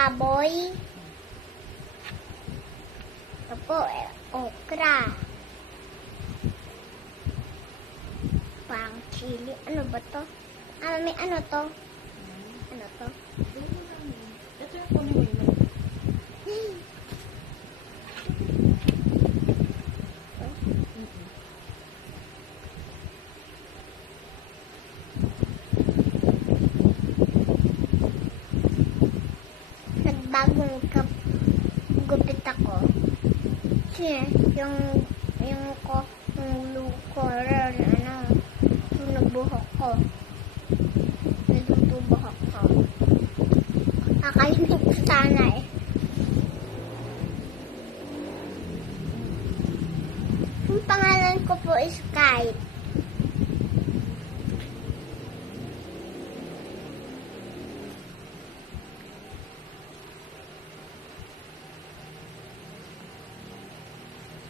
baboy. Ito po, okra. Pang chili. Ano ba to? May ano to? Ano to? Ito yung kunin mo yun. Nagbagong gupit ako. Kasi yung color, yung nagbuhok ko. Nagtutubuhok ko. Kakainin ko sana eh. Yung pangalan ko po is Kite.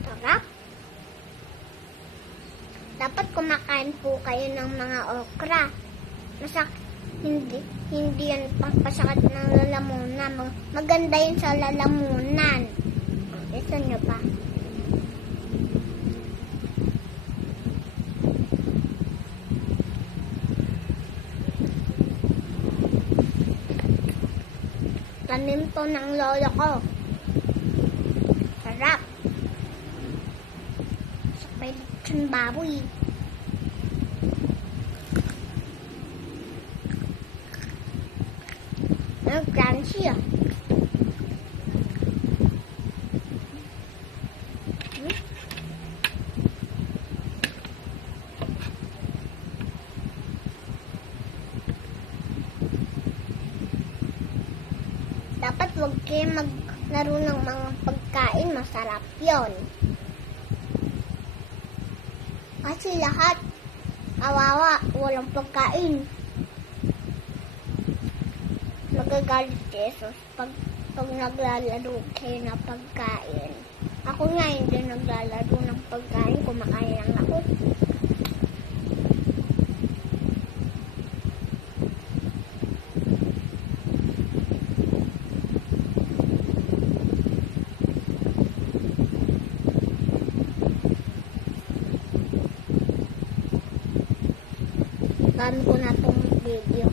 Sarap. Dapat kumakain po kayo ng mga okra. Hindi yan pampasakit ng lalamunan. Maganda yun sa lalamunan. Gusto nyo pa? Tanim to ng lolo ko. Sarap. May lechon baboy. Ang crunchy ah. Dapat huwag kayo maglaro ng mga pagkain. Masarap yon. Kasi lahat, awawa, walang pagkain. Magagalit Jesus pag naglalaro kayo na pagkain. Ako nga hindi naglalaro ng pagkain, kumakain lang ako. Dami ko na tong video.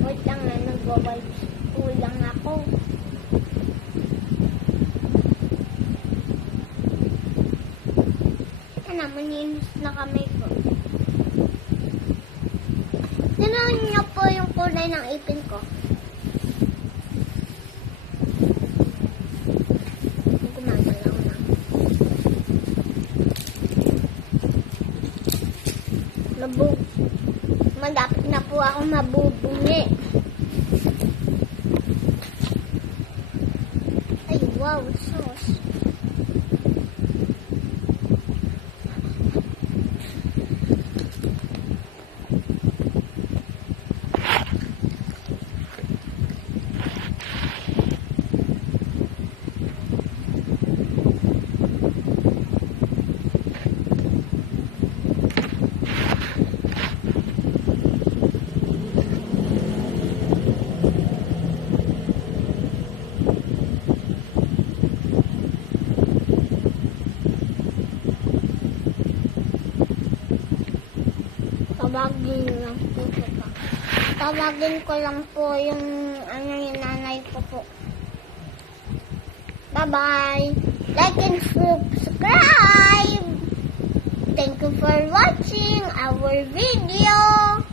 Wait lang na, nag-wibes lang ako. Ano, maninis na kamay ko. Tignan niyo po yung kulay ng ipin ko. Gumagalaw na. Malapit na po ako mabubungi. Ay, wow, sauce. Tawagin ko lang po yung yung nanay ko po. Bye-bye! Like and subscribe! for watching our video.